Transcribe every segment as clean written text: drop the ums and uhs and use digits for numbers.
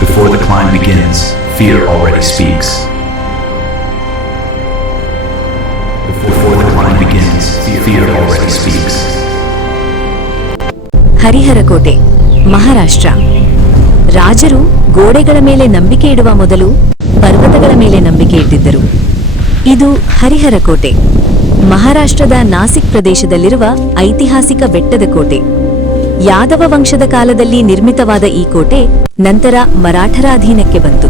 Before the climb begins, fear already speaks. Before the climb begins, fear already speaks. Harihara ಕೋಟೆ, ಮಹಾರಾಷ್ಟ್ರ. ರಾಜರು ಗೋಡೆಗಳ ಮೇಲೆ ನಂಬಿಕೆ ಇಡುವ ಮೊದಲು ಪರ್ವತಗಳ ಮೇಲೆ ನಂಬಿಕೆ ಇಟ್ಟಿದ್ದರು. ಇದು ಹರಿಹರ ಕೋಟೆ, ಮಹಾರಾಷ್ಟ್ರದ ನಾಸಿಕ್ ಪ್ರದೇಶದಲ್ಲಿರುವ ಐತಿಹಾಸಿಕ ಬೆಟ್ಟದ ಕೋಟೆ. ಯಾದವ ವಂಶದ ಕಾಲದಲ್ಲಿ ನಿರ್ಮಿತವಾದ ಈ ಕೋಟೆ ನಂತರ ಮರಾಠರ ಅಧೀನಕ್ಕೆ ಬಂತು.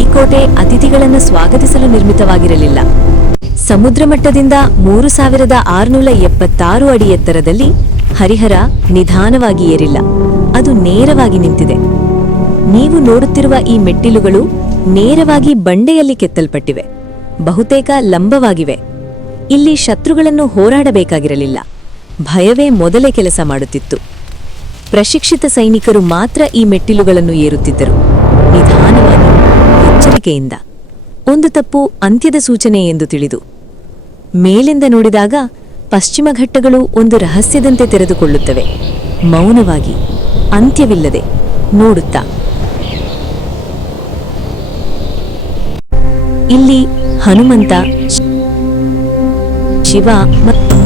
ಈ ಕೋಟೆ ಅತಿಥಿಗಳನ್ನು ಸ್ವಾಗತಿಸಲು ನಿರ್ಮಿತವಾಗಿರಲಿಲ್ಲ. ಸಮುದ್ರ ಮಟ್ಟದಿಂದ 3676 ಅಡಿ ಎತ್ತರದಲ್ಲಿ ಹರಿಹರ ನಿಧಾನವಾಗಿ ಏರಿಲ್ಲ, ಅದು ನೇರವಾಗಿ ನಿಂತಿದೆ. ನೀವು ನೋಡುತ್ತಿರುವ ಈ ಮೆಟ್ಟಿಲುಗಳು ನೇರವಾಗಿ ಬಂಡೆಯಲ್ಲಿ ಕೆತ್ತಲ್ಪಟ್ಟಿವೆ, ಬಹುತೇಕ ಲಂಬವಾಗಿವೆ. ಇಲ್ಲಿ ಶತ್ರುಗಳನ್ನು ಹೋರಾಡಬೇಕಾಗಿರಲಿಲ್ಲ, ಭಯವೇ ಮೊದಲೇ ಕೆಲಸ ಮಾಡುತ್ತಿತ್ತು. ಪ್ರಶಿಕ್ಷಿತ ಸೈನಿಕರು ಮಾತ್ರ ಈ ಮೆಟ್ಟಿಲುಗಳನ್ನು ಏರುತ್ತಿದ್ದರು, ನಿಧಾನವಾಗಿ, ಎಚ್ಚರಿಕೆಯಿಂದ. ಒಂದು ತಪ್ಪು ಅಂತ್ಯದ ಸೂಚನೆ ಎಂದು ತಿಳಿದು. ಮೇಲಿಂದ ನೋಡಿದಾಗ ಪಶ್ಚಿಮ ಘಟ್ಟಗಳು ಒಂದು ರಹಸ್ಯದಂತೆ ತೆರೆದುಕೊಳ್ಳುತ್ತವೆ, ಮೌನವಾಗಿ, ಅಂತ್ಯವಿಲ್ಲದೆ ನೋಡುತ್ತಾ. ಇಲ್ಲಿ ಹನುಮಂತ, ಶಿವ ಮತ್ತು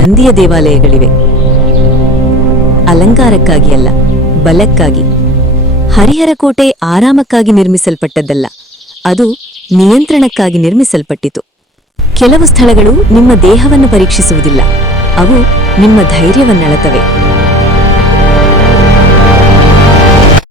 ನಂದಿಯ ದೇವಾಲಯಗಳಿವೆ. ಅಲಂಕಾರಕ್ಕಾಗಿ ಅಲ್ಲ, ಬಲಕ್ಕಾಗಿ. ಹರಿಹರ ಕೋಟೆ ಆರಾಮಕ್ಕಾಗಿ ನಿರ್ಮಿಸಲ್ಪಟ್ಟದ್ದಲ್ಲ, ಅದು ನಿಯಂತ್ರಣಕ್ಕಾಗಿ ನಿರ್ಮಿಸಲ್ಪಟ್ಟಿತು. ಕೆಲವು ಸ್ಥಳಗಳು ನಿಮ್ಮ ದೇಹವನ್ನು ಪರೀಕ್ಷಿಸುವುದಿಲ್ಲ, ಅವು ನಿಮ್ಮ ಧೈರ್ಯವನ್ನಳತವೆ.